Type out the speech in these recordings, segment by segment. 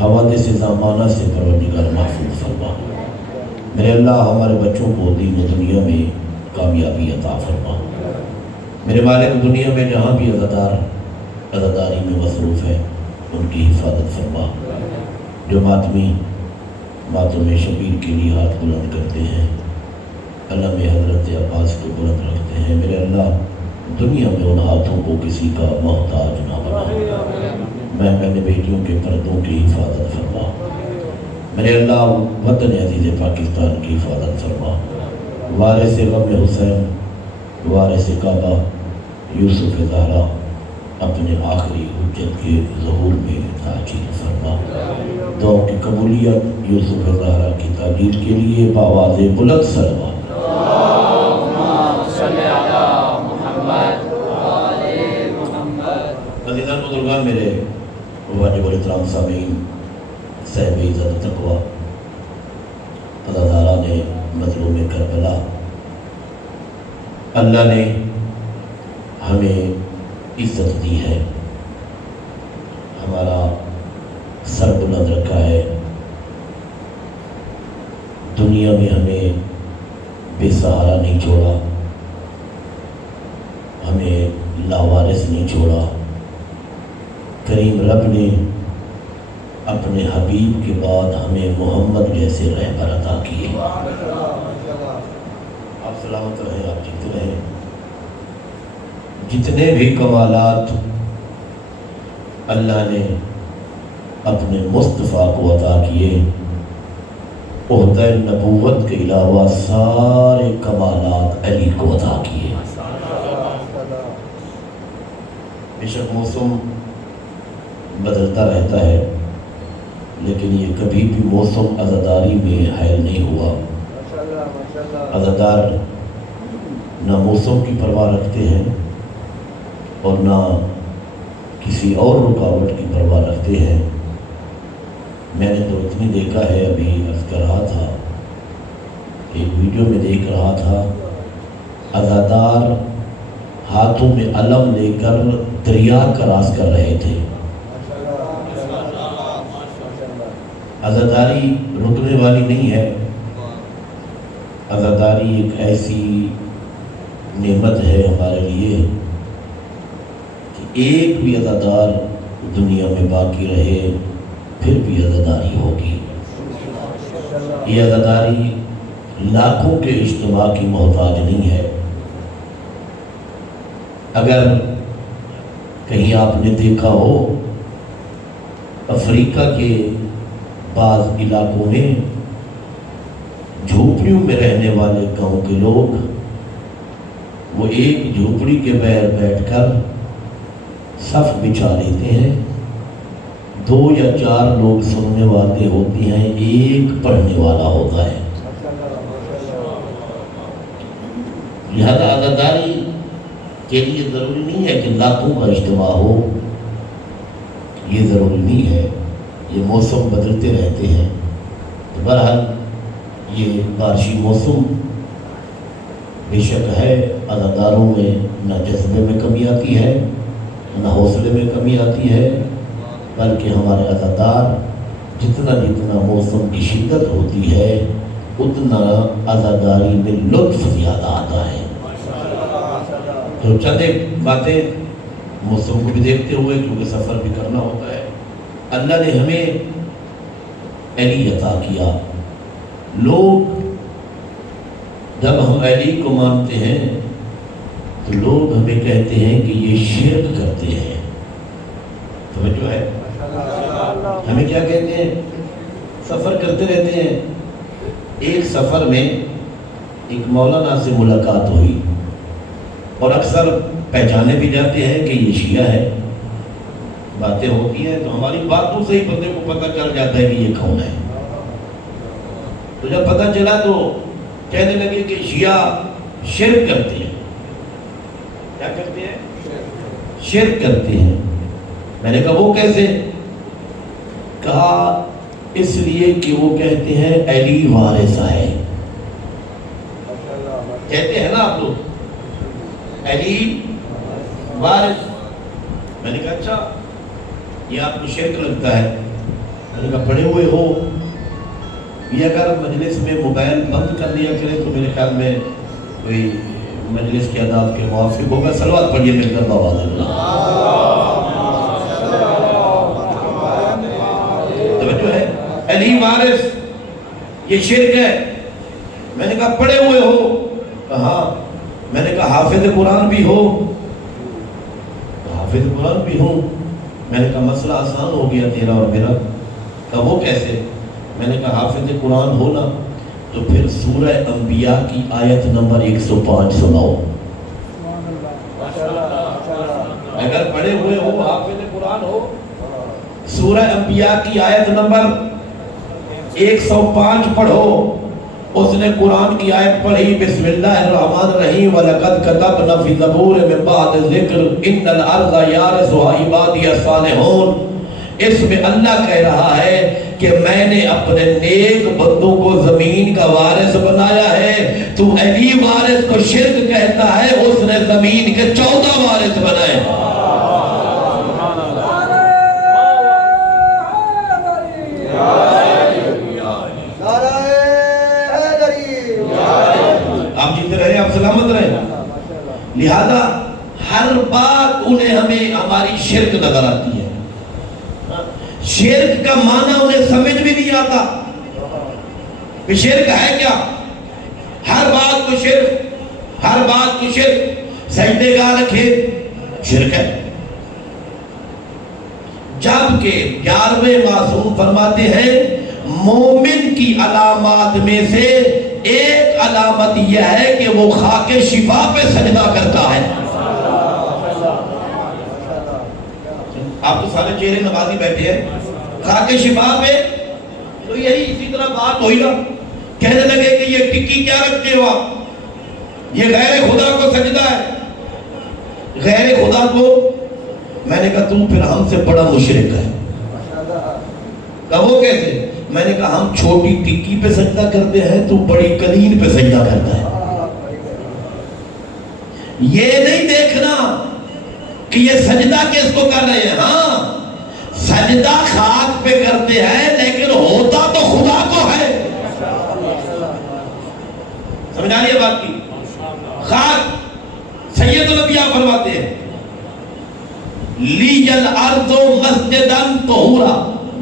حوادث زمانہ سے پروردگار محفوظ فرما۔ میرے اللہ ہمارے بچوں کو دین و دنیا میں کامیابی عطا فرما۔ میرے مالک دنیا میں جہاں بھی عزاداری میں مصروف ہیں ان کی حفاظت فرما۔ جو ماتم شبیر کے لیے ہاتھ بلند کرتے ہیں اللہ میں حضرت عباس کو بلند رکھتے ہیں، میرے اللہ دنیا میں ان ہاتھوں کو کسی کا محتاج نہ بنا۔ میں بیٹیوں کے پردوں کی حفاظت فرما۔ میرے اللہ وطن عزیز پاکستان کی حفاظت فرما۔ وارث غم حسین، وارث کعبہ یوسف زہرا اپنے آخری حجت کے ظہور میں تاجیل فرما۔ دعاؤں کی قبولیت یوسف زہرا کی تعبیر کے لیے بآواز بلند سلام۔ عزیزان بزرگان، میرے واجب الاحترام سامعین، صاحب عزت تقویٰ، عزاداران مظلوم کربلا، اللہ نے ہمیں عزت دی ہے، ہمارا سر بلند رکھا ہے، دنیا میں ہمیں بے سہارا نہیں چھوڑا، ہمیں لاوارث نہیں چھوڑا۔ کریم رب نے اپنے حبیب کے بعد ہمیں محمد جیسے رہبر عطا کیے۔ آپ سلامت رہیں، آپ جیتے رہیں۔ جتنے بھی کمالات اللہ نے اپنے مصطفیٰ کو عطا کیے، عہدہ نبوت کے علاوہ سارے کمالات علی کو عطا کیے۔ بے شک موسم بدلتا رہتا ہے لیکن یہ کبھی بھی موسم عزاداری میں حائل نہیں ہوا۔ عزادار نہ موسم کی پرواہ رکھتے ہیں اور نہ کسی اور رکاوٹ کی پرواہ رکھتے ہیں۔ میں نے تو اتنی دیکھا ہے، ابھی عرض کر رہا تھا، ایک ویڈیو میں دیکھ رہا تھا، عزادار ہاتھوں میں علم لے کر دریا کراس کر رہے تھے۔ عزاداری رکنے والی نہیں ہے، عزاداری ایک ایسی نعمت ہے ہمارے لیے کہ ایک بھی عزادار دنیا میں باقی رہے پھر بھی عزاداری ہوگی۔ یہ عزاداری لاکھوں کے اجتماع کی محتاج نہیں ہے۔ اگر کہیں آپ نے دیکھا ہو افریقہ کے بعض علاقوں میں جھوپڑیوں میں رہنے والے گاؤں کے لوگ وہ ایک جھوپڑی کے بغیر بیٹھ کر صف بچھا لیتے ہیں، 2 یا 4 لوگ سننے والے ہوتے ہیں، ایک پڑھنے والا ہوتا ہے۔ لہذا عزاداری کے لیے ضروری نہیں ہے کہ لاکھوں کا اجتماع ہو، یہ ضروری نہیں ہے، یہ موسم بدلتے رہتے ہیں۔ تو بہرحال یہ بارشی موسم بے شک ہے، عزاداروں میں نہ جذبے میں کمی آتی ہے نہ حوصلے میں کمی آتی ہے، بلکہ ہمارے عزادار جتنا موسم کی شدت ہوتی ہے اتنا عزاداری میں لطف زیادہ آتا ہے۔ تو چند باتیں موسم کو بھی دیکھتے ہوئے، کیونکہ سفر بھی کرنا ہوتا ہے، اللہ نے ہمیں علی عطا کیا۔ لوگ جب ہم علی کو مانتے ہیں تو لوگ ہمیں کہتے ہیں کہ یہ شرک کرتے ہیں۔ توجہ ہے؟ ہمیں کیا کہتے ہیں؟ سفر کرتے رہتے ہیں۔ ایک سفر میں ایک مولانا سے ملاقات ہوئی اور اکثر پہچانے بھی جاتے ہیں کہ یہ شیعہ ہے، باتیں ہوتی ہیں تو ہماری باتوں سے ہی بندے کو پتہ چل جاتا ہے کہ یہ کون ہے۔ تو جب پتہ چلا تو کہنے لگے کہ شیعہ شرک کرتے ہیں۔ کیا کرتے ہیں؟ شرک کرتے ہیں۔ میں نے کہا وہ کیسے؟ کہا اس لیے کہ وہ کہتے ہیں علی وارث ہے۔ کہتے ہیں نا آپ لوگ علی وارث۔ میں نے کہا اچھا یہ آپ کو شرک لگتا ہے؟ میں نے کہا پڑھے ہوئے ہو؟ یہ اگر مجلس میں موبائل بند کر دیا کرے تو میرے خیال میں کوئی مجلس کے آداب کے موافق ہوگا. صلوات پڑھیے مل کر بابا توجہ ہے. علی وارث یہ شرک ہے. میں نے کہا پڑھے ہوئے ہو؟ کہا. میں نے کہا حافظ قرآن بھی ہو؟ حافظ قرآن بھی ہوں. میں نے کہا مسئلہ آسان ہو گیا تیرا اور میرا. کہا وہ کیسے؟ میں نے کہا حافظ قرآن ہونا تو پھر سورہ انبیاء کی آیت نمبر 105 سناؤ. اگر پڑھے ہوئے ہو حافظ قرآن ہو سورہ انبیاء کی آیت نمبر 105 پڑھو. اس نے قرآن کی آیت پڑھی بسم اللہ الرحمن الرحیم وَلَقَدْ كَتَبْنَا فِي الزَّبُورِ مِن بَعْدِ الذِّكْرِ إِنَّ الْأَرْضَ يَرِثُهَا عِبَادِيَ الصَّالِحُونَ. اس میں اللہ کہہ رہا ہے کہ میں نے اپنے نیک بندوں کو زمین کا وارث بنایا ہے. تو علی وارث کو شرک کہتا ہے, اس نے زمین کے 14 وارث بنائے. آپ جیتے رہے, آپ سلامت رہے. لہذا ہر بات انہیں ہمیں ہماری شرک نظر آتی ہے. شرک کا معنی انہیں سمجھ بھی نہیں آتا کہ شرک ہے کیا. ہر بات کو شرک, ہر بات کو شرک. سجدے گاہ رکھے شرک ہے. جبکہ 11ویں معصوم فرماتے ہیں مومن کی علامات میں سے ایک علامت یہ ہے کہ وہ خاک شفا پہ سجدہ کرتا ہے. آپ تو سارے چہرے نمازی بیٹھے ہیں, خاک شفا پہ تو یہی اسی طرح بات ہوئی نا. کہنے لگے کہ یہ ٹکی کیا رکھتے ہو آپ, یہ غیر خدا کو سجدہ ہے, غیر خدا کو. میں نے کہا تم پھر ہم سے بڑا مشرک ہے. کہا وہ کیسے؟ میں نے کہا ہم چھوٹی ٹکی پہ سجدہ کرتے ہیں, تو بڑی کلین پہ سجدہ کرتا ہے. یہ نہیں دیکھنا کہ یہ سجدہ کس کو کر رہے ہیں. ہاں سجدہ خاک پہ کرتے ہیں لیکن ہوتا تو خدا کو ہے. سمجھا رہی ہے بات کی؟ خاک سید الانبیاء فرماتے ہیں لیجل الارض مسجدا طہورا,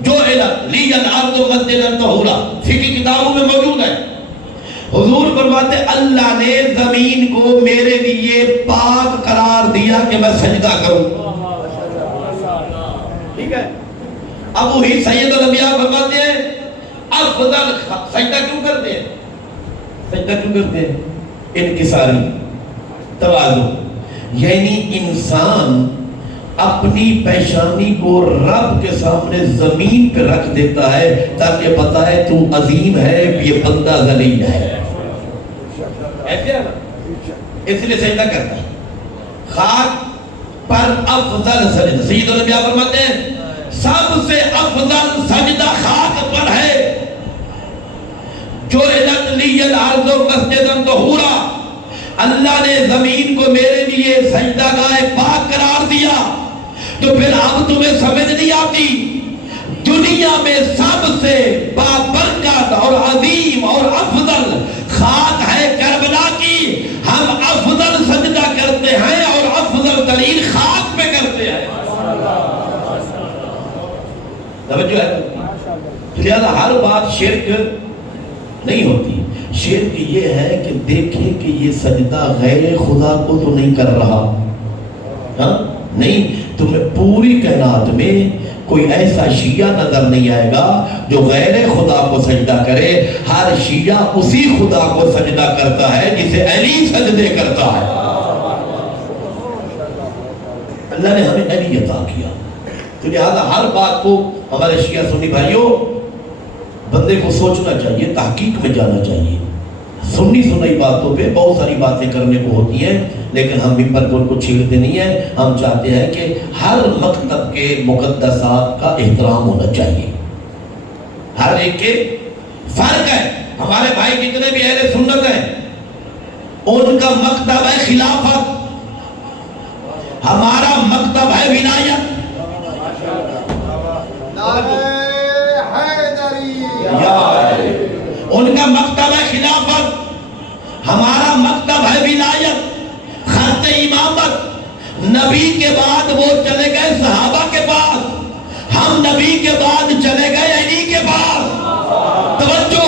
جو لیجل الارض مسجدا طہورا فقہ کتابوں میں موجود ہے. حضور فرماتے اللہ نے زمین کو میرے لیے پاک قرار دیا کہ میں سجدہ کروں. ٹھیک ہے. اب وہی سید الانبیاء فرماتے ہیں افضل سجدہ کیوں کرتے ہیں؟ سجدہ کیوں کرتے ہیں؟ انکساری, تواضع. یعنی انسان اپنی پیشانی کو رب کے سامنے زمین پہ رکھ دیتا ہے تاکہ بتائے تو عظیم ہے, یہ بندہ ذلیل ہے. ایسے ہے نا, اس لیے سجدہ کرتا ہے. خاک پر افضل سجدہ, سید الانبیاء فرماتے ہیں سب سے افضل سجدہ خاک پر ہے. جو لی الارض مسجدا طہورا, اللہ نے زمین کو میرے لیے سجدہ گاہ پاک قرار دیا. تو پھر اب تمہیں سمجھ نہیں آتی دنیا میں سب سے بابرکت اور عظیم اور افضل خاک ہے کربلا کی. ہم افضل سجدہ کرتے ہیں اور افضل ترین خاک پہ کرتے ہیں. توجہ ہے؟ لہذا ہر بات شرک نہیں ہوتی. شرک یہ ہے کہ دیکھیں کہ یہ سجدہ غیر خدا کو تو نہیں کر رہا. ہاں نہیں, تمہیں پوری کائنات میں کوئی ایسا شیعہ نظر نہیں آئے گا جو غیر خدا کو سجدہ کرے. ہر شیعہ اسی خدا کو سجدہ کرتا ہے جسے علی سجدے کرتا ہے. اللہ نے ہمیں علی عطا کیا. تو لہذا ہر بات کو ہمارے شیعہ سنی بھائیوں بندے کو سوچنا چاہیے, تحقیق میں جانا چاہیے. سنی سنائی باتوں پہ بہت ساری باتیں کرنے کو ہوتی ہیں لیکن ہم ممبر کو ان کو چھیڑتے نہیں ہیں. ہم چاہتے ہیں کہ ہر مکتب کے مقدسات کا احترام ہونا چاہیے. ہر ایک کے فرق ہے. ہمارے بھائی جتنے بھی اہل سنت ہیں ان کا مکتب ہے خلافت, ہمارا مکتب ہے ولایت. مکتب ہے خلافت، ہمارا مکتب ہے ولایت، خط امامت۔ نبی کے بعد وہ چلے گئے صحابہ کے پاس، ہم نبی کے بعد چلے گئے علی کے پاس۔ توجہ،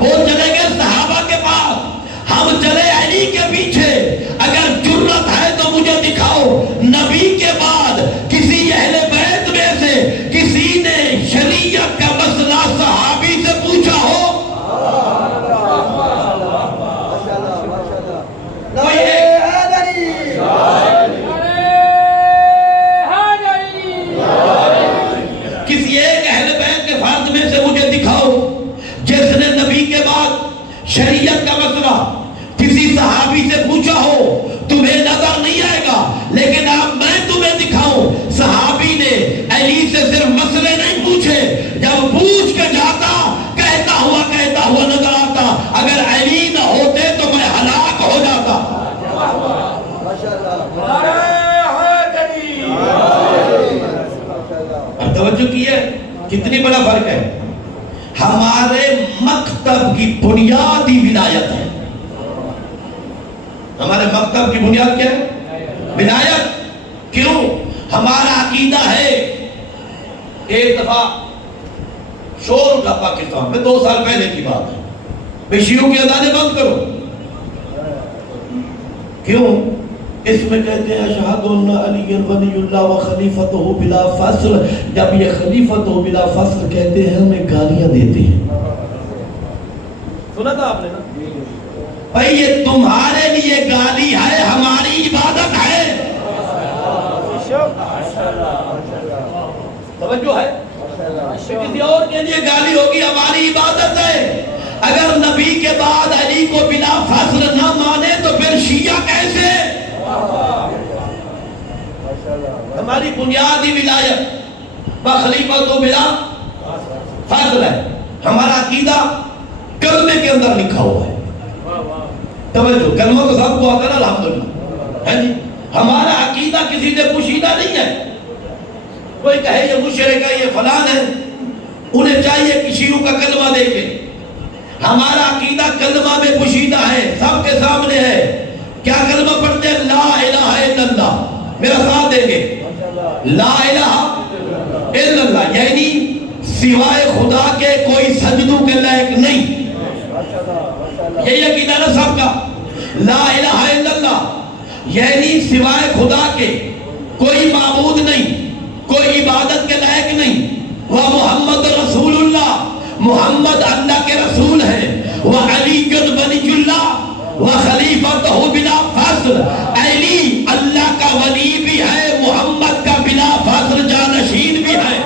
وہ چلے گئے صحابہ کے پاس، ہم چلے علی کے پیچھے۔ اگر جرت ہے تو مجھے دکھاؤ نبی کے بعد کسی اہل بیت میں سے کسی نے شریعت کا مسئلہ صحابی سے پوچھا ہو؟ کسی ایک اہل بیت کے فرد میں سے مجھے دکھاؤ جس نے نبی کے بعد شریعت کا مسئلہ کسی صحابی سے پوچھا ہو۔ تمہیں نظر نہیں آئے گا، لیکن اب میں تمہیں دکھاؤں صحابی نے علی سے صرف مسئلے نہیں پوچھے، جب پوچھ کے جاتا کہتا ہوا نظر آتا، اگر علی نہ ہوتے تو میں ہلاک ہو جاتا۔ اب توجہ کی ہے کتنی بڑا فرق ہے۔ ہمارے مکتب کی بنیادی ولایت ہے۔ ہمارے مکتب کی بنیاد کیا ہے؟ ولایت۔ کیوں؟ ہمارا عقیدہ ہے۔ ایک دفعہ شور اٹھا پاکستان میں، 2 سال پہلے کی بات ہے، بشیوں کی اذانیں بند کرو۔ کیوں؟ اس میں کہتے ہیں اشہد ان علی ولی اللہ و خلیفۃ بلا فصل۔ جب یہ خلیفۃ بلا فصل کہتے ہیں ہمیں گالیاں دیتے ہیں۔ سنا تھا آپ نے نا؟ بھائی یہ تمہارے لیے گالی ہے، ہماری عبادت ہے۔ توجہ ہے؟ کسی اور کے لیے گالی ہوگی، ہماری عبادت ہے۔ اگر نبی کے بعد علی کو بلا فصل نہ مانے تو پھر شیعہ کیسے؟ ہماری بنیادی ولایت خلیفۃ بلا فصل ہے۔ ہمارا عقیدہ کلمے کے اندر لکھا ہوا ہے۔ توجہ، کلمہ تو سب کو آتا ہے نا الحمدللہ، ہے جی۔ ہمارا عقیدہ کسی سے پوشیدہ نہیں ہے۔ کوئی کہے یہ مشرک ہے، یہ فلان ہے، انہیں چاہیے کہ شیعوں کا کلمہ دیکھے۔ ہمارا عقیدہ کلمہ میں پوشیدہ ہے، سب کے سامنے ہے۔ کیا کلمہ پڑھتے ہیں؟ لا الہ الا اللہ۔ میرا ساتھ دیں گے، لا الہ الا اللہ، یعنی سوائے خدا کے کوئی سجدوں کے لائق نہیں۔ یہی عقیدہ نا سب کا، لا الہ الا اللہ، یعنی سوائے خدا کے کوئی معبود نہیں، کوئی عبادت کے لائق نہیں۔ وہ محمد رسول اللہ، محمد اللہ کے رسول ہیں۔ وہ علی ولی اللہ وہ خلیفۃ بلا فصل، علی اللہ کا ولی بھی ہے، محمد کا بلا فصل جانشین بھی ہے۔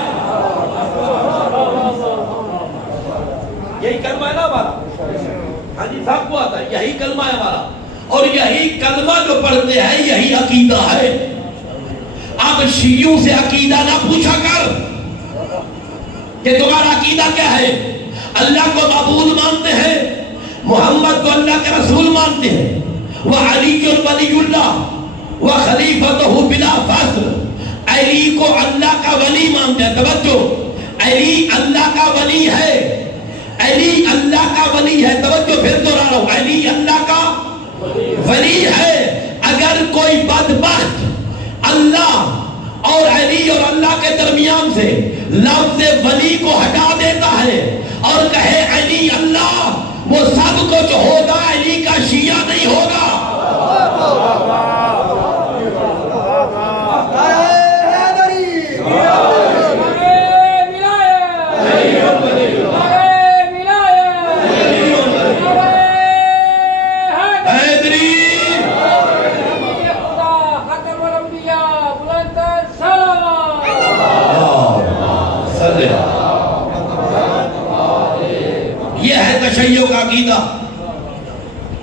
یہی کلمہ ہے نا ہمارا، ہاں جی، سب کو آتا ہے، یہی کلمہ ہے ہمارا، اور یہی کلمہ جو پڑھتے ہیں یہی عقیدہ ہے۔ اب شیعوں سے عقیدہ نہ پوچھا کر کہ تمہارا عقیدہ کیا ہے۔ اللہ کو معبود مانتے ہیں، محمد کو اللہ کے رسول مانتے ہیں، وہ علی ولی اللہ وہ خلیفۃ بلا فصل، علی کو اللہ کا ولی مانتے ہیں۔ توجہ، علی اللہ کا ولی ہے، علی اللہ کا ولی ہے۔ توجہ، پھر دوہرا رہا ہوں، علی اللہ کا ولی ہے۔ اگر کوئی بدبخت اللہ اور علی اور اللہ کے درمیان سے لفظ ولی کو ہٹا دیتا ہے اور کہے علی اللہ، وہ سب کچھ ہوگا، علی کا شیعہ نہیں ہوگا۔ یہ ہے تشیع کا عقیدہ۔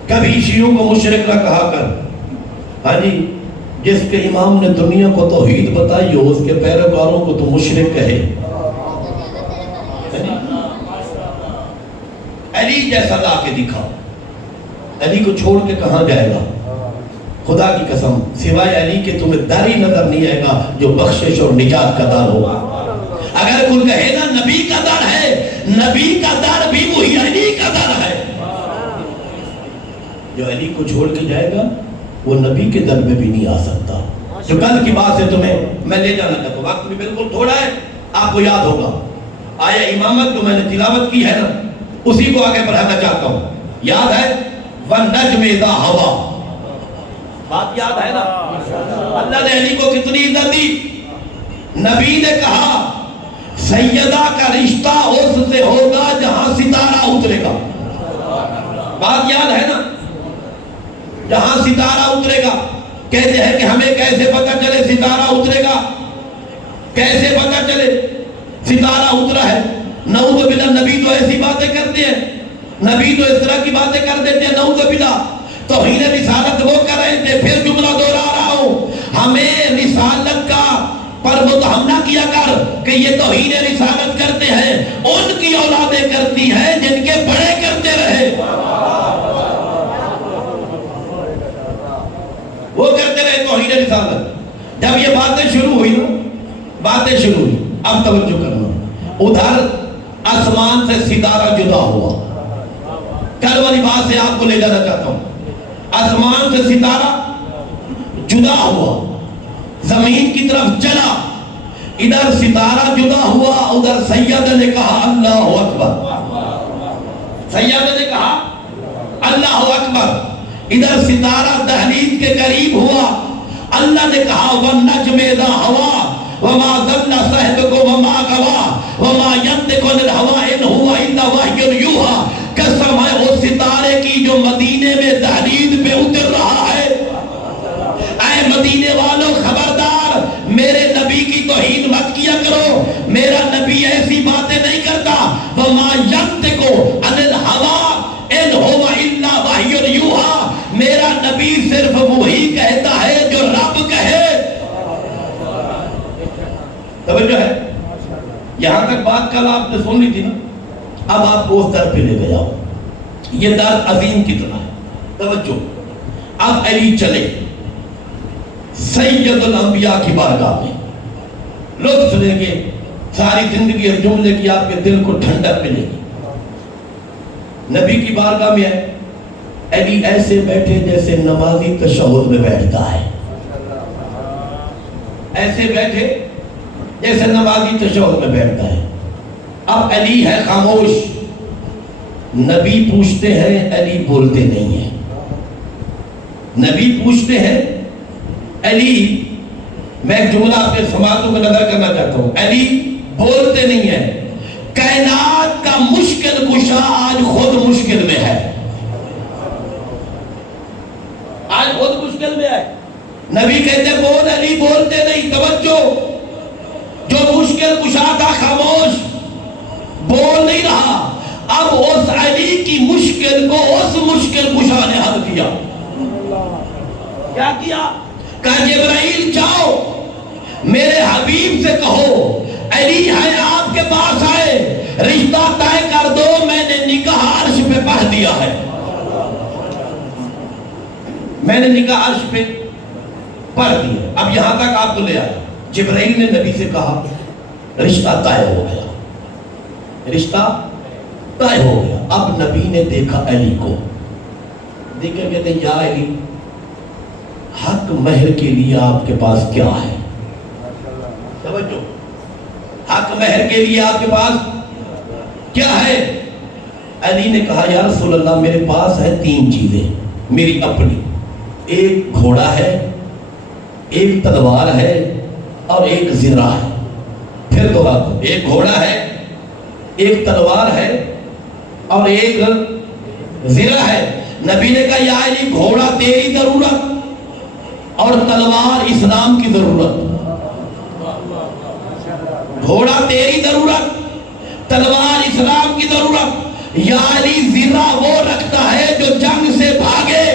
کبھی شیعوں کو مشرک نہ کہا کر، ہاں جی، جس کے امام نے دنیا کو توحید بتائی ہو اس کے پیروکاروں کو تو مشرک کہے۔ علی جیسا لا کے دکھاؤ، علی کو چھوڑ کے کہاں جائے گا؟ خدا کی قسم، سوائے علی کے تمہیں در ہی نظر نہیں آئے گا جو بخشش اور نجات کا در ہوگا۔ اگر کوئی کہے نا نبی کا در ہے، نبی کا در بھی وہی علی کا در ہے۔ کو چھوڑ کے جائے گا وہ نبی کے در میں بھی نہیں آ سکتا. جو کل کی بات سے تمہیں میں لے جانا چاہتا ہوں, وقت بھی بالکل تھوڑا ہے, آپ کو یاد ہوگا آیا امامت جو میں نے تلاوت کی ہے نا, اسی کو آگے بڑھانا چاہتا ہوں. یاد ہے وَالنَّجْمِ إِذَا هَوَىٰ, بات یاد ہے نا. اللہ نے علی کو کتنی عزت دی. نبی نے کہا سیدہ کا رشتہ اس سے ہوگا جہاں ستارہ اترے گا. بات یاد ہے نا, جہاں ستارہ اترے گا. کہتے ہیں کہ ہمیں کیسے پتہ چلے ستارہ اترے گا, کیسے پتہ چلے ستارہ اترا ہے. نعوذ باللہ, نبی تو ایسی باتیں کرتے ہیں, نبی تو اس طرح کی باتیں کر دیتے ہیں. نعوذ باللہ, توہین رسالت وہ کر رہے تھے. پھر جملہ دوہرا رہا ہوں, ہمیں رسالت کا پر متہم نہ کیا کر کہ یہ توہین رسالت کرتے ہیں. ان کی اولادیں کرتی ہیں جن کے بڑے کرتے رہے, وہ کرتے رہے توہین رسالت. جب یہ باتیں شروع ہوئی نا, باتیں شروع ہوئی, اب توجہ کرنا. ادھر آسمان سے ستارہ جدا ہوا. کل والی بات سے آپ کو لے جانا چاہتا ہوں. آسمان سے ستارہ جدا ہوا, زمین کی طرف چلا. ادھر ستارہ جدا ہوا, ادھر سیدہ نے کہا اللہ اکبر. سیدہ نے کہا اللہ اکبر. ادھر ستارہ دہلیز کے قریب ہوا. اللہ نے کہا وَالنَّجْمِ إِذَا هَوَىٰ وَمَا ضَلَّ صَاحِبُكُمْ وَمَا غَوَىٰ وَمَا يَنطِقُ عَنِ الْهَوَىٰ إِنْ هُوَ إِلَّا وَحْيٌ يُوحَىٰ. قسم ہے اس ستارے کی جو مدینے میں دہلیز پہ اتر رہا ہے. اے مدینے والوں خبردار, میرے نبی کی توہین مت کیا کرو. میرا نبی ایسی باتیں نہیں کرتا. وَمَا يَنطِقُ عَنِ الْهَوَىٰ إِنْ هُوَ إِلَّا وَحْيٌ يُوحَىٰ. میرا نبی صرف وہی کہتا ہے جو رب کہے. توجہ ہے, یہاں تک بات کل آپ نے سن لی تھی نا. اب آپ کو اس در پہ لے گیا ہوں. یہ در عظیم کتنا ہے. توجہ, اب علی چلے سید الانبیاء کی بارگاہ میں. لطف لیں گے, ساری زندگی اور جملے کی آپ کے دل کو ٹھنڈک ملے گی. نبی کی بارگاہ میں علی ایسے بیٹھے جیسے نمازی تشہد میں بیٹھتا ہے. ایسے بیٹھے جیسے نمازی تشہد میں بیٹھتا ہے. اب علی ہے خاموش. نبی پوچھتے ہیں, علی بولتے نہیں ہیں. نبی پوچھتے ہیں, علی, میں ایک جملہ آپ کے سماعتوں کو نظر کرنا چاہتا ہوں, علی بولتے نہیں ہیں. کائنات کا مشکل کشا آج خود مشکل میں ہے. آج خود مشکل میں ہے. نبی کہتے بول, علی بولتے نہیں. توجہ, جو مشکل کشا تھا خاموش, بول نہیں رہا. اب اس علی کی مشکل کو اس مشکل کشا نے حل کیا. کیا کیا؟ کہا جبرائیل جاؤ میرے حبیب سے کہو علی ہے آپ کے پاس آئے, رشتہ طے کر دو, میں نے نکاح عرش پہ پڑھ دیا ہے. میں نے نکاح عرش پہ پڑھ دیا. اب یہاں تک آپ کو لے آیا. جبرائیل نے نبی سے کہا رشتہ طے ہو گیا, رشتہ طے ہو گیا. اب نبی نے دیکھا علی کو, دیکھ کر کہتے ہیں یا علی, حق مہر کے لیے آپ کے پاس کیا ہے؟ توجہ, حق مہر کے لیے آپ کے پاس کیا ہے؟ علی نے کہا یا رسول اللہ میرے پاس ہے 3 چیزیں میری اپنی. ایک گھوڑا ہے, ایک تلوار ہے, اور ایک زرہ ہے. پھر دوہرا دو, ایک گھوڑا ہے, ایک تلوار ہے, اور ایک زرہ ہے. نبی نے کہا یا علی گھوڑا تیری ضرورت اور تلوار اسلام کی ضرورت. گھوڑا تیری ضرورت, تلوار اسلام کی ضرورت. یا علی زرہ وہ رکھتا ہے جو جنگ سے بھاگے.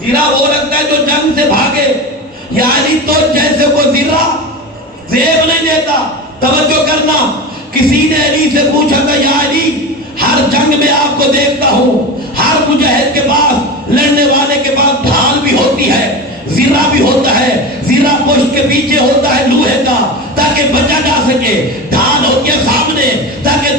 زرہ وہ رکھتا ہے جو جنگ سے بھاگے. یا علی تو جیسے کو زرہ زیب نہیں دیتا. توجہ کرنا, کسی نے علی سے پوچھا تھا یا علی ہر جنگ میں آپ کو دیکھتا ہوں, ہر مجاہد کے پاس, لڑنے والے کے پاس ڈھال بھی ہوتی ہے, زرہ بھی ہوتا ہے. زرہ پشت کے پیچھے ہوتا ہے لوہے کا تاکہ بچا جا سکے. ڈھال ہوتی ہے سامنے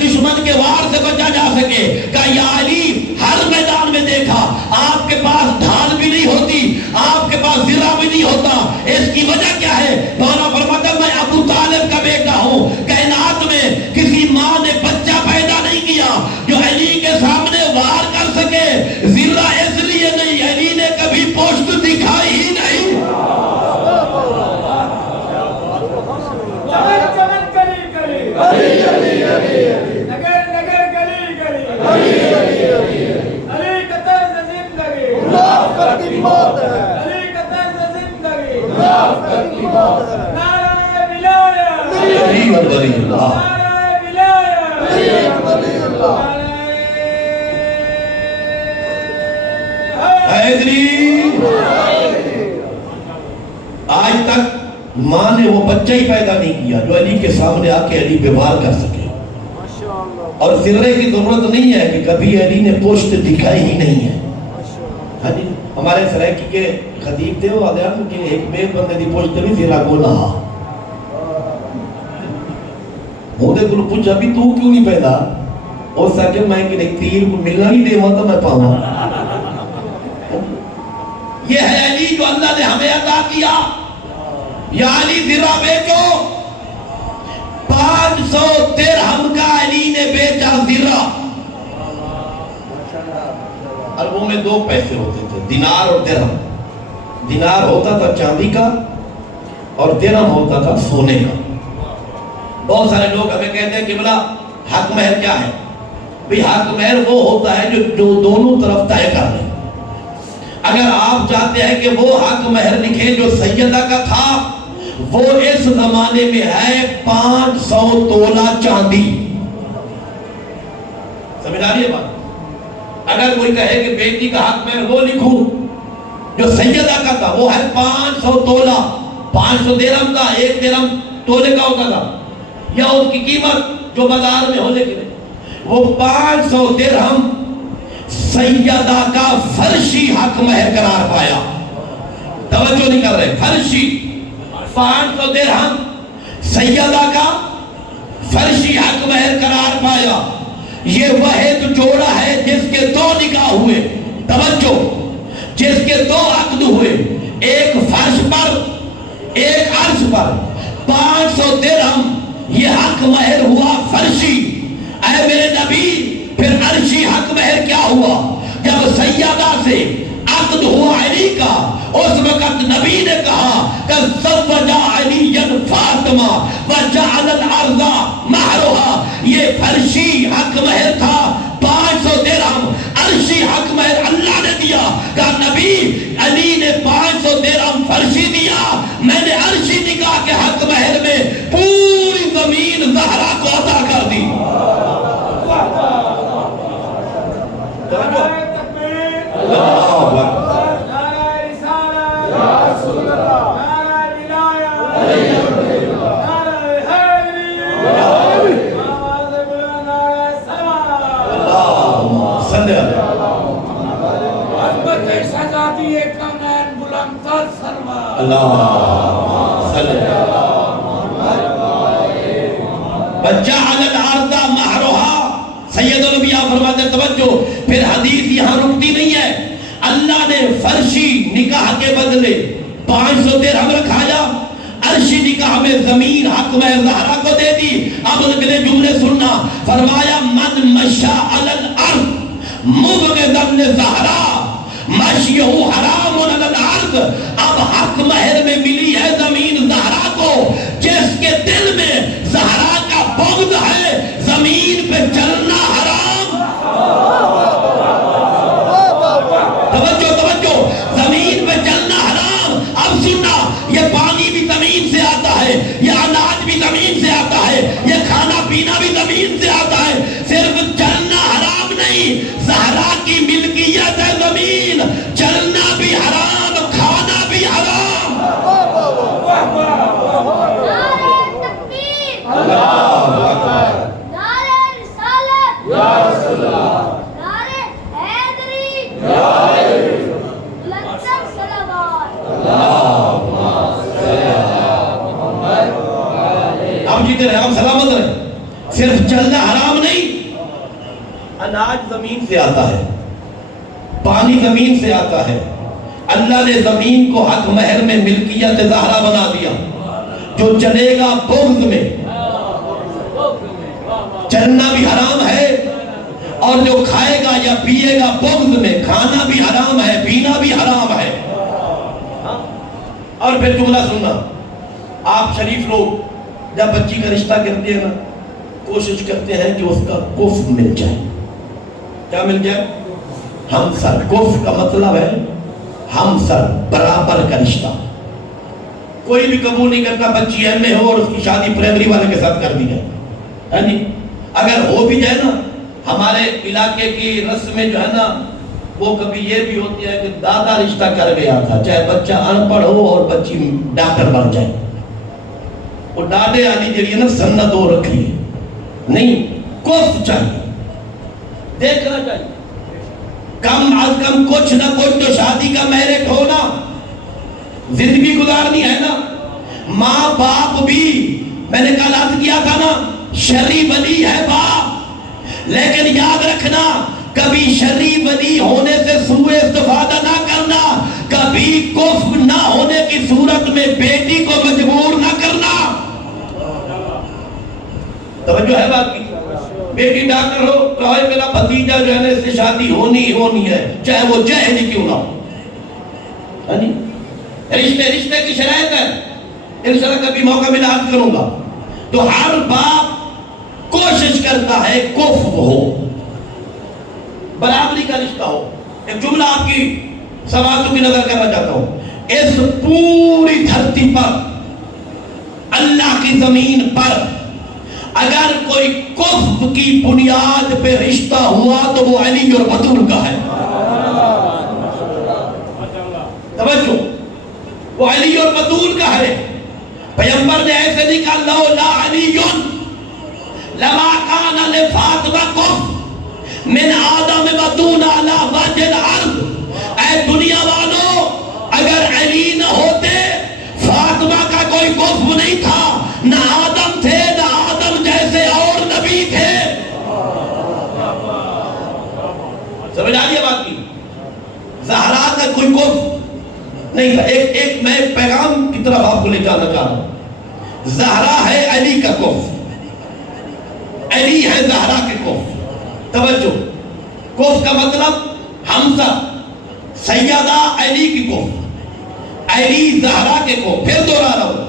دشمن کے وار سے بچا جا سکے. کہ یا علی ہر میدان میں دیکھا آپ کے پاس ڈھال بھی نہیں ہوتی, آپ کے پاس زرہ بھی نہیں ہوتا. اس کی وجہ کیا ہے؟ مولا فرماتا ہے میں ابو طالب کا بیٹا ہوں. کائنات میں کسی ماں نے بچہ پیدا نہیں کیا جو علی کے سامنے وار کر سکے. زرہ اس لیے نہیں, علی نے کبھی پوشت دکھائی ہی نہیں. آج تک ماں نے وہ بچہ ہی پیدا نہیں کیا جو علی کے سامنے آ کے علی پہ وار کر سکے. اور سرے کی ضرورت نہیں ہے کہ کبھی علی نے پوشت دکھائی ہی نہیں ہے. ہمارے سرائکی کے خطیب تھے, وہ آدھیان کہ ایک میل بندے دی پوشت بھی سرا کو نہا. مودے کو پوچھا بھی تو کیوں نہیں پیدا؟ اور سکے میں کہ ایک تیر کو ملنا ہی دے تو میں پاؤں. یہ ہے علی جو اللہ نے ہمیں عطا کیا. یا علی زرہ بیچو, 500 درہم کا علی نے بیچا زرہ. عربوں میں 2 پیسے ہوتے تھے, دینار اور درہم. دینار ہوتا تھا چاندی کا اور درہم ہوتا تھا سونے کا. بہت سارے لوگ ہمیں کہتے ہیں کہ بلا حق مہر کیا ہے؟ بھی حق مہر وہ ہوتا ہے جو دونوں طرف طے کر لیں. اگر آپ چاہتے ہیں کہ وہ حق مہر لکھیں جو سیدہ کا تھا, وہ اس زمانے میں ہے 500 تولہ چاندی. سمجھ آ رہی ہے بات؟ اگر کوئی کہے کہ بیٹی کا حق مہر وہ لکھوں جو سیدہ کا تھا, وہ ہے 500 تولہ. 500 درہم کا, 1 درہم تولے کا ہوتا تھا, یا اس کی قیمت جو بازار میں ہو, لیکن وہ 500 درہم سیدہ کا فرشی حق مہر قرار پایا. توجہ نہیں کر رہے, فرشی 500 درہم سیدہ کا فرشی حق مہر قرار پایا. یہ واحد جوڑا ہے جس کے 2 نکاح ہوئے. توجہ, جس کے 2 عقد ہوئے, ایک فرش پر ایک عرش پر. 500 درہم یہ حق مہر ہوا فرشی. اے میرے نبی, پھر عرشی حق مہر کیا ہوا؟ جب سیدہ سے عقد ہوا علی کا, اس وقت نبی نے کہا کہ زوجا علی فاطمہ وجعل الارض مہرها. یہ فرشی حق مہر تھا 500 درہم. عرشی حق مہر اللہ نے دیا. کہا نبی علی نے 500 درہم فرشی دیا, میں نے عرشی نکاح کے حق مہر میں پوری زمین زہرا کو عطا کر دی. وجعل الارض مہرها. سید الانبیاء فرماتے ہیں توجہ, پھر حدیث یہاں رکتی نہیں ہے. اللہ نے فرشی نکاح کے بدلے 500 درہم رکھایا, عرشی نکاح میں زمین حق مہر زہرا کو دے دی. اب اگلے جملے سننا, فرمایا من مشى علی الارض مبغضا لزہرا مشیہ حرام علی الارض. اب حق مہر میں ملی ہے زمین زہرا کو, جس کے دل میں زہرا کا بغض ہے, زمین پہ چلنا حرام. توجہ توجہ, زمین پہ چلنا حرام. اب سننا, یہ پانی بھی زمین سے آتا ہے, یہ اناج بھی زمین سے آتا ہے, یہ کھانا پینا بھی زمین سے آتا ہے. صرف چلنا حرام نہیں, زہرا کی ملکیت ہے زمین. چلنا بھی حرام, کھانا بھی حرام. اللہ اکبر. نعرہ رسالت یا رسول اللہ, نعرہ حیدری یا علی, لنگر صلوات. ہم جیتے رہے, ہم سلامت رہے. صرف چلنا حرام نہیں، اناج زمین سے آتا ہے، پانی زمین سے آتا ہے۔ اللہ نے زمین کو حق مہر میں ملکیت زہرا بنا دیا۔ جو چلے گا بغض میں، چلنا بھی حرام ہے، اور جو کھائے گا یا پیے گا بغض میں، کھانا بھی حرام ہے، پینا بھی حرام ہے۔ اور پھر جملہ سننا، آپ شریف لوگ جب بچی کا رشتہ کرتے ہیں نا، کوشش کرتے ہیں کہ اس کا کف مل جائے۔ کیا مل جائے؟ ہم سر۔ کف کا مطلب ہے ہم سر، برابر کا رشتہ۔ کوئی بھی قبول نہیں کرتا بچی ایم اے ہو اور اس کی شادی پرائمری والے کے ساتھ کر دی جائے۔ اگر ہو بھی جائے نا، ہمارے علاقے کی رسم میں جو ہے نا، وہ کبھی یہ بھی ہوتی ہے کہ دادا رشتہ کر گیا تھا، چاہے بچہ ان پڑھ ہو اور بچی ڈاکٹر بن جائے، وہ ڈاڈے والی جڑی ہے نا سند ہو رکھی ہے۔ نہیں، کف چاہیے، دیکھنا چاہیے، کم از کم کچھ نہ کچھ تو شادی کا میرٹ ہونا، زندگی گزارنی ہے نا۔ ماں باپ بھی، میں نے کل عرض کیا تھا نا، شرعی ولی ہے باپ، لیکن یاد رکھنا کبھی شرعی ولی ہونے سے سوء استفادہ نہ کرنا، کبھی کفر نہ ہونے کی صورت میں بیٹی کو مجبور نہ کرنا۔ توجہ ہے بات کی؟ بیٹی ڈاکٹر ہو تو ہے میرا بھتیجا جو ہے نا اس سے شادی ہونی ہے، چاہے وہ جاہل ہی کیوں نہ ہو۔ رشتے کی شرائط ہے، انشاءاللہ کبھی موقع ملا عرض کروں گا۔ تو ہر باپ کوشش کرتا ہے کفر ہو، برابری کا رشتہ ہو۔ ایک جملہ آپ کی سوالوں کی نظر کرنا چاہتا ہوں۔ اس پوری دھرتی پر، اللہ کی زمین پر، اگر کوئی کفر کی بنیاد پہ رشتہ ہوا تو وہ علی اور بطول کا ہے۔ توجہ، وہ علی اور بطول کا ہے۔ پیغمبر نے ایسے نہیں کہا لولا علی لما کان لفاطمہ کفر من آدم بدون علی وجہ الارض۔ اے دنیا والوں، اگر علی نہ ہوتے فاطمہ کا کوئی کفر نہیں تھا، نہ آدم تھے، نہ آدم جیسے اور نبی تھے۔ سمجھ آ رہی ہے بات کی؟ زہرا کا کوئی کفر نہیں تھا۔ ایک میں پیغام کی طرف آپ کو لے جانا چاہ رہا ہوں۔ زہرا ہے علی کا کفر، علی ہے زہرا کے کفر۔ توجہ، کفر کا مطلب حمزہ سیدہ علی کی کفر، علی زہرا کے کفر۔ پھر دوہرا رہا ہوں،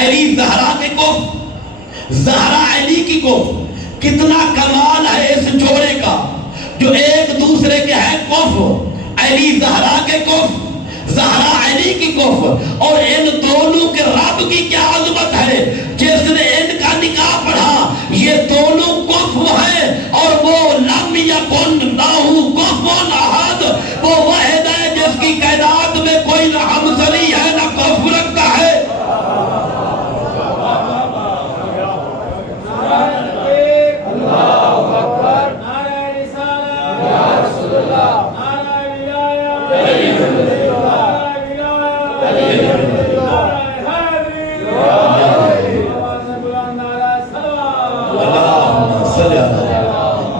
علی زہرا کے کفر، زہرا علی کی کفر۔ کتنا کمال ہے اس جوڑے کا جو ایک دوسرے کے ہیں کفر، علی زہرا کے کفر، زہرا علی کی کفر۔ اور ان دونوں کے رب کی کیا عظمت ہے، جس نے ان کا نکاح پڑھا، یہ دونوں کفر ہیں، اور وہ لم یکن لہ کفوا احد، وہ واحد ہے جس کی کائنات میں کوئی نہ ہمسری ہے نہ کفر رکھتا ہے۔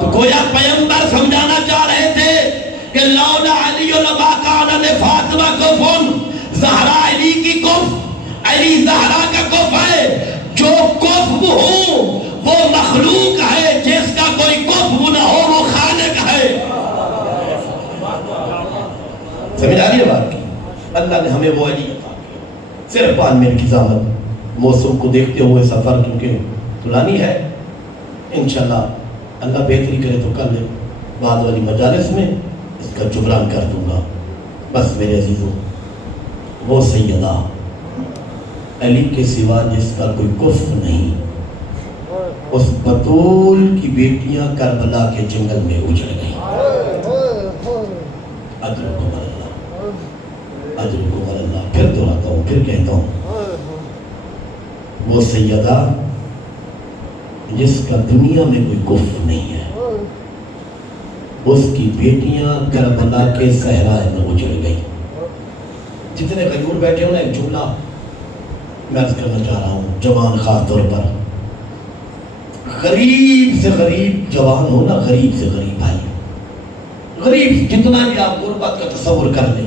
تو گویا پیغمبر سمجھانا چاہ رہے تھے کہ لولا علی لما کان لفاطمہ کفر، زہرا علی کی کفر، علی زہرا کا کفر ہے۔ جو کفر ہو وہ مخلوق ہے، جس کا کوئی کفر نہ ہو وہ خالق ہے۔ سمجھ آ رہی ہے بات کی؟ اللہ نے ہمیں وہ علی عطا کیا۔ صرف 5 منٹ کی زحمت، موسم کو دیکھتے ہوئے سفر کیونکہ طولانی ہے، انشاءاللہ اللہ بہتری کرے تو کل بعد والی مجالس میں اس کا جبران کر دوں گا۔ بس میرے عزیزوں، وہ سیدہ علی کے سوا جس کا کوئی کفر نہیں، اس بطول کی بیٹیاں کربلا کے جنگل میں اجڑ گئیں۔ اجرکم اللہ، اجرکم اللہ۔ پھر دہراتا ہوں، پھر کہتا ہوں، وہ سیدہ جس کا دنیا میں کوئی کفر نہیں ہے، اس کی بیٹیاں کربلا کے صحرائے میں اجڑ گئی۔ جتنے غیور بیٹھے ہو نا، ایک جملہ میں عرض کرنا چاہ رہا ہوں، جوان خاص طور پر غریب سے غریب جوان ہو نا، غریب سے غریب بھائی، غریب جتنا بھی آپ غربت کا تصور کر لیں،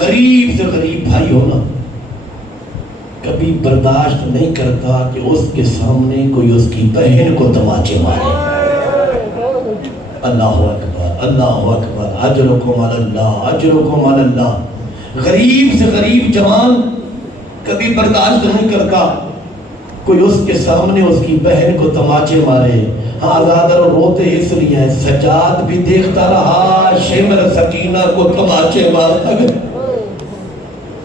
غریب سے غریب بھائی ہو نا، کبھی برداشت نہیں کرتا کہ اس کے سامنے کوئی اس کی بہن کو تماچے مارے۔ اللہ اکبر، اللہ اکبر، اجرکم علی اللہ، اجرکم علی اللہ۔ غریب سے غریب جوان کبھی برداشت نہیں کرتا کوئی اس کے سامنے اس کی بہن کو تماچے مارے۔ آزادر روتے اس لیے ہے، سجاد بھی دیکھتا رہا شمر سکینہ کو تماچے مارتا گیا۔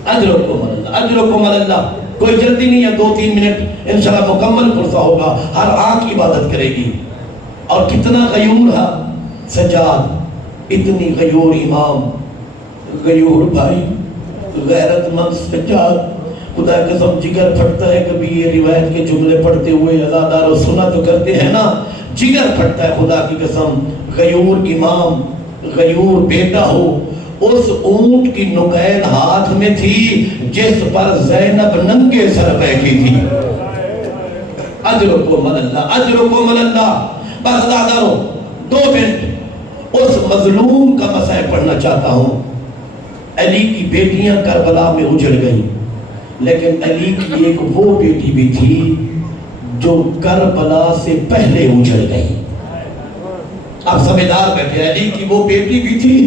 اجرکم علی اللہ، اجرکم علی اللہ۔ کوئی جلدی نہیں ہے، 2-3 منٹ انشاءاللہ مکمل پرسہ ہوگا، ہر آنکھ عبادت کرے گی۔ اور کتنا غیور ہے سجاد، اتنی غیور امام، غیور بھائی، غیرت مند سجاد، خدا قسم جگر پھٹتا ہے کبھی یہ روایت کے جملے پڑھتے ہوئے، عزادار و سنا تو کرتے ہیں نا، جگر پھٹتا ہے خدا کی قسم۔ غیور امام، غیور بیٹا ہو، اس اونٹ کی نقید ہاتھ میں تھی جس پر زینب ننگے سر بیٹھی تھی۔ اجرکم علی اللہ، اجرکم علی اللہ۔ بس عزادارو 2 منٹ اس مظلوم کا مسئلہ پڑھنا چاہتا ہوں۔ علی کی بیٹیاں کربلا میں اجڑ گئی، لیکن علی کی ایک وہ بیٹی بھی تھی جو کربلا سے پہلے اجڑ گئی۔ آپ سمجھدار بیٹھے، علی کی وہ بیٹی بھی تھی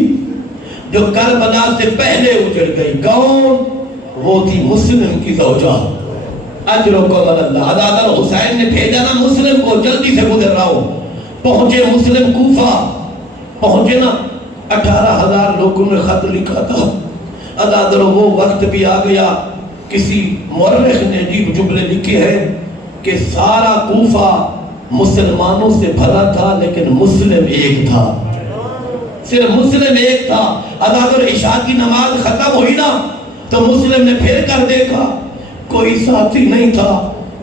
جو کربلا سے پہلے اجڑ گئی۔ کون؟ وہ تھی مسلم کی زوجہ۔ اجرکم علی اللہ۔ عزادار حسین نے بھیجا نا مسلم کو، جلدی سے گزر رہا ہوں۔ پہنچے مسلم کوفہ، پہنچے نا، 18,000 لوگوں نے خط لکھا تھا۔ عزادار وہ وقت بھی آ گیا، کسی مورخ نے عجیب جملے لکھے ہیں کہ سارا کوفہ مسلمانوں سے بھرا تھا لیکن مسلم ایک تھا، صرف مسلم ایک تھا۔ عزادار عشاء کی نماز ختم ہوئی نا تو مسلم نے پھر کر دیکھا، کوئی ساتھی نہیں تھا،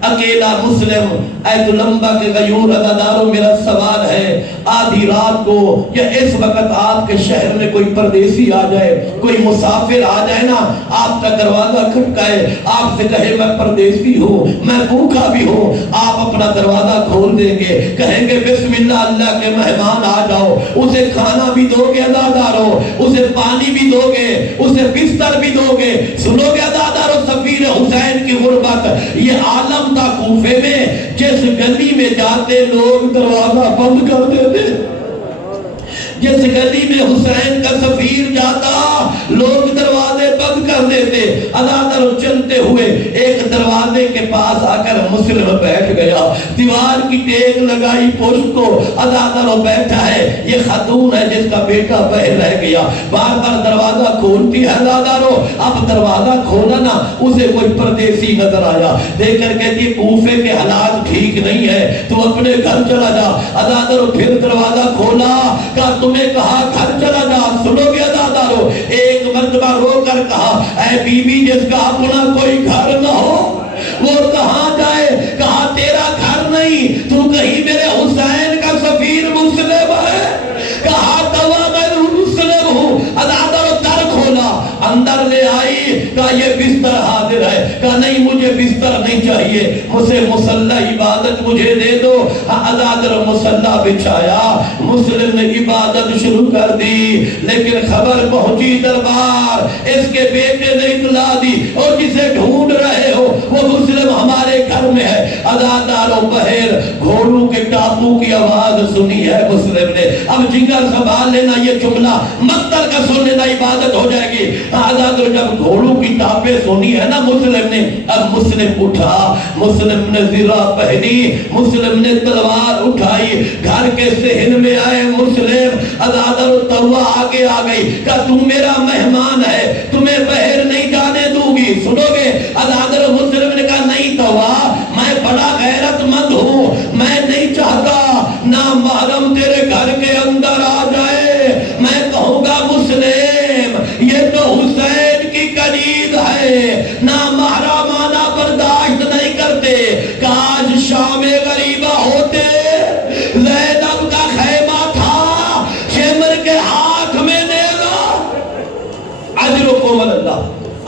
اکیلا مسلم۔ ایت لمبا کے غیور عزاداروں، میرا سوال ہے، آدھی رات کو یا اس وقت آپ کے شہر میں کوئی پردیسی آ جائے، کوئی مسافر آ جائے نا، آپ کا دروازہ کھٹکائے، آپ سے کہے میں پردیسی ہوں، میں بھوکا بھی ہوں، آپ اپنا دروازہ کھول دیں گے، کہیں گے بسم اللہ، اللہ کے مہمان آ جاؤ، اسے کھانا بھی دو گے عزاداروں، اسے پانی بھی دو گے، اسے بستر بھی دو گے۔ سنو گے عزاداروں، سفیر حسین کی غربت، یہ عالم تھا کوفے میں، جس گلی میں جاتے لوگ دروازہ بند کر دیتے، جس گلی میں حسین کا سفیر جاتا لوگ دروازے بند کر دیتے۔ عزادار چلتے ہوئے ایک دروازے کے پاس آ کر مسلم بیٹھ گیا، دیوار کی ٹیک لگائی پشت کو، عزادار بیٹھا ہے، یہ خاتون ہے جس کا بیٹا باہر رہ گیا، بار بار دروازہ کھولتی ہے عزادارو۔ اب دروازہ کھولا نا، اسے کوئی پردیسی نظر آیا، دیکھ کر کہتی کوفے کے حالات ٹھیک نہیں ہے، تو اپنے گھر چلا جا۔ عزادارو پھر دروازہ کھولا، کہا تمہیں کہا گھر چلا جا۔ سنو گے عزادارو، ایک مرتبہ رو کر کہا اے بی بی جس کا اپنا کوئی گھر نہ ہو وہ کہاں جائے؟ کہا تیرا گھر نہیں، تو کہیں میرے حسین کا سفیر مسلم ہے، کہا توا میں مسلم ہوں۔ عزادارو در کھولا، اندر لے آئی، کہا یہ بستر حاضر ہے، کہا نہیں مجھے بستر نہیں چاہیے، مجھے مصلی عبادت مجھے دے دو۔ عزادار مصلی بچھایا، مسلم نے عبادت شروع کر دی، لیکن خبر پہنچی دربار، اس کے بیٹے نے اطلاع دی، اور جسے ڈھونڈ رہے ہو وہ مسلم ہمارے گھر میں ہے۔ عزادارو بہر گھوڑوں کے ٹاپو کی آواز سنی ہے مسلم نے۔ اب جگر سنبھال لینا، یہ جملہ مقتل کا سن لینا، عبادت ہو جائے گی۔ عزادارو جب گھوڑوں کی ٹاپیں سنی ہے نا مسلم نے، اب مسلم اٹھا، مسلم نے زرہ پہنی، مسلم نے تلوار اٹھائی، گھر کے صحن میں آئے مسلم۔ عزادارو توا آگے آ گئی، کہ تو میرا مہمان ہے، تمہیں بہر نہیں جانے دوں گی۔ سنو گے عزادارو، مسلم نے کہا نہیں توا، میں بڑا غیرت مند ہوں، میں نہیں چاہتا نامحرم تیرے گھر کے اندر آ جائے، میں کہوں گا مسلم یہ تو حسین کی کنید ہے، نامحرمانہ برداشت نہیں کرتے۔ کاش شام غریبہ ہوتے، زینب کا خیمہ تھا، شمر کے ہاتھ میں نیزہ۔ اجرکم علی اللہ،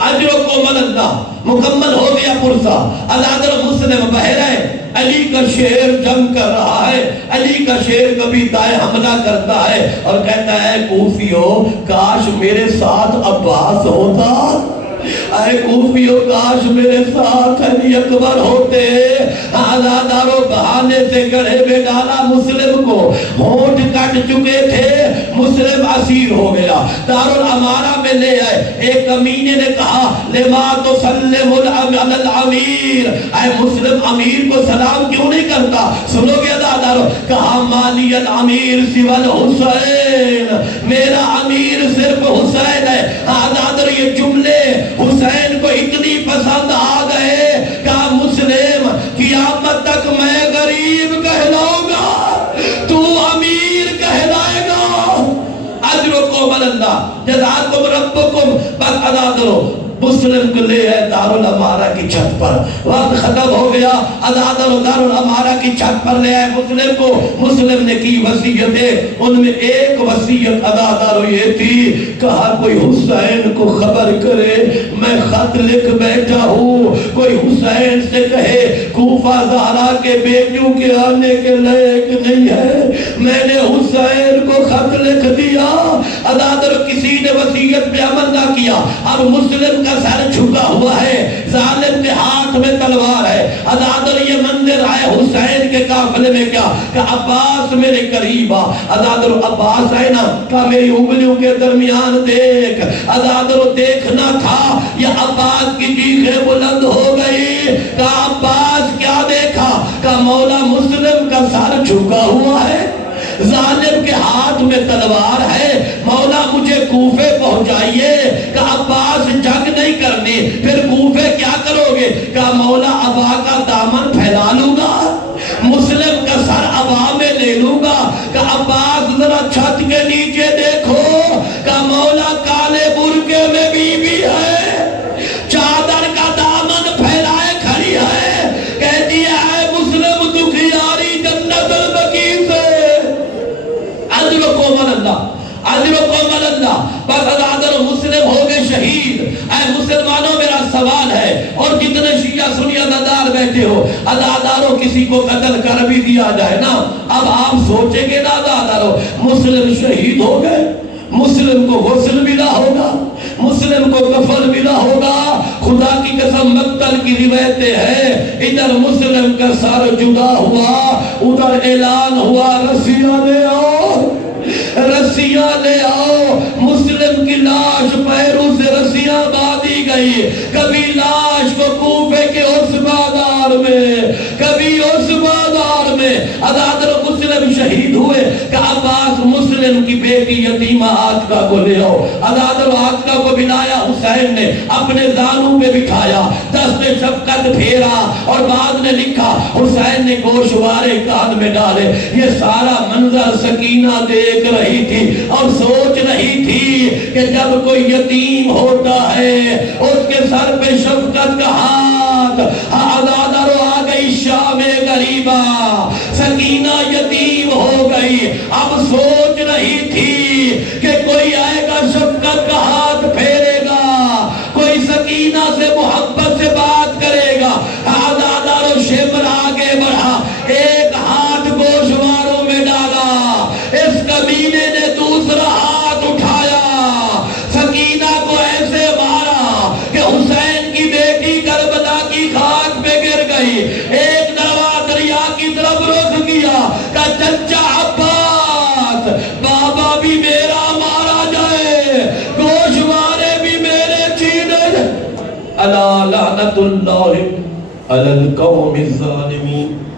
اجرکم علی اللہ۔ اللہ مکمل ہو گیا پرسہ. ازادر مسلم بحر ہے. علی کا شیر جنگ کر رہا ہے. علی کا شیر کبھی دائیں حملہ کرتا ہے اور کہتا ہے کوفیو کاش میرے ساتھ عباس ہوتا. اے کوفیو کاش میرے ساتھ علی اکبر ہوتے. آزاداروں بہانے سے گڑھے میں ڈالا مسلم کو. ہونٹ کٹ چکے تھے, مسلم اسیر ہو گیا. دارالامارہ میں لے آئے. ایک کمینے نے کہا لما تسلم الامیر, اے مسلم امیر کو سلام کیوں نہیں کرتا؟ سنو گے آزاداروں, کہا مالی الامیر سوى الحسین, میرا امیر صرف حسین ہے. آزادر یہ جملے حسین کو اتنی پسند آ گئے کہ مسلم قیامت تک میں غریب کہلاؤں گا, تو امیر کہلائے گا. اجرکم اللہ جزاکم ربکم. بس ادا کرو. مسلم کو لے ہے دارالامارہ کی چھت پر. وقت ختم ہو گیا. دارالامارہ کی چھت پر لے آئے مسلم کو. مسلم نے کی وصیتیں, ان میں ایک وصیت ادا دارو یہ تھی, کہا کوئی حسین کو خبر کرے میں خط لکھ بیٹھا ہوں. کوئی حسین سے کہے کوفہ زہرا کے بیٹیوں کے آنے کے لائق نہیں ہے, میں نے حسین کو خط لکھ دیا. ادادر کسی نے وصیت پہ عمل نہ کیا. اب مسلم کا سر جھکا ہوا ہے, ظالم کے ہاتھ میں تلوار ہے. ادادر یہ منظر آئے حسین کے قافلے میں کیا کہ عباس میرے قریب آ. ادادر عباس آئے نا, کہ میری انگلیوں کے درمیان دیکھ. ادادر دیکھنا تھا یہ عباس کی چیخیں بلند ہو گئی. کہ عباس کیا دیکھا کہ مولا مسلم کا سر جھکا ہوا ہے, ظالم کے ہاتھ میں تلوار ہے. مولا مجھے کوفے پہنچائیے. کہ عباس جنگ نہیں کرنی, پھر کوفے کیا کرو گے؟ کہ مولا ابا کا دامن پھیلا لوں گا, مسلم کا سر ابا میں لے لوں گا. کہ عباس ذرا چھت کے نیچے دیکھو, کہ مولا کالے برقعے میں بی بی ہے, چادر کا دامن پھیلائے کھڑی ہے, کہتی ہے مسلم دکھیاری جنت البقیع سے. اجرکم اللہ, اجرکم اللہ. بس ادادر مسلم ہو گئے شہید. اے مسلمانوں میرا سوال ہے, اور جتنے شیعہ سنی ادادار بیٹھے ہو, اداداروں کسی کو قتل کر بھی دیا جائے نا, اب آپ سوچیں گے نا اداداروں مسلم شہید ہو گئے, مسلم کو غسل ملا ہوگا, مسلم کو کفن ملا ہوگا. خدا کی قسم مقتل کی روایتیں ہیں, ادھر مسلم کا سر جدا ہوا, ادھر اعلان ہوا رسیاں لے آؤ, رسیاں لے آؤ. مسلم کی لاش پیروں سے رسیاں باندھی گئی. کبھی لاش کو کوفے کے اس بازار میں, کبھی اس بازار میں. ادادر مسلم شہید ہوئے. کہ عباس مسلم کی بیٹی یتیمہ آتکا کو لے آؤ. ادادر آتکا کو بلایا. حسین نے اپنے زانوں پہ بٹھایا, دست شفقت پھیرا, اور بعد نے لکھا حسین نے گوشوارے کان میں ڈالے. یہ سارا منظر سکینہ دیکھ رہی تھی اور سوچ رہی تھی کہ جب کوئی یتیم ہوتا ہے اس کے سر پہ شفقت کا ہاتھ. ادادر آ گئی شام غریبہ, سکینہ یتیم ہو گئی. اب سوچ رہی تھی کہ کوئی آئے گا شفقت کا ہاتھ پھیرے گا, کوئی سکینہ سے محبت سے بات کرے گا. ادادر شمر آگے بڑھا, ایک ہاتھ گوشواروں میں ڈالا, اس کمینے نے دوسرا ہاتھ اٹھایا, سکینہ کو ایسے مارا کہ حسین کی بیٹی کربلا کی خاک پہ گر گئی. ایک دروا دریا کی طرف رخ کیا کہ چچا عباس, بابا بھی میرا مارا جائے, گوشوارے بھی میرے چھینے جائے. الا لعنت اللہ علی القوم الظالمین.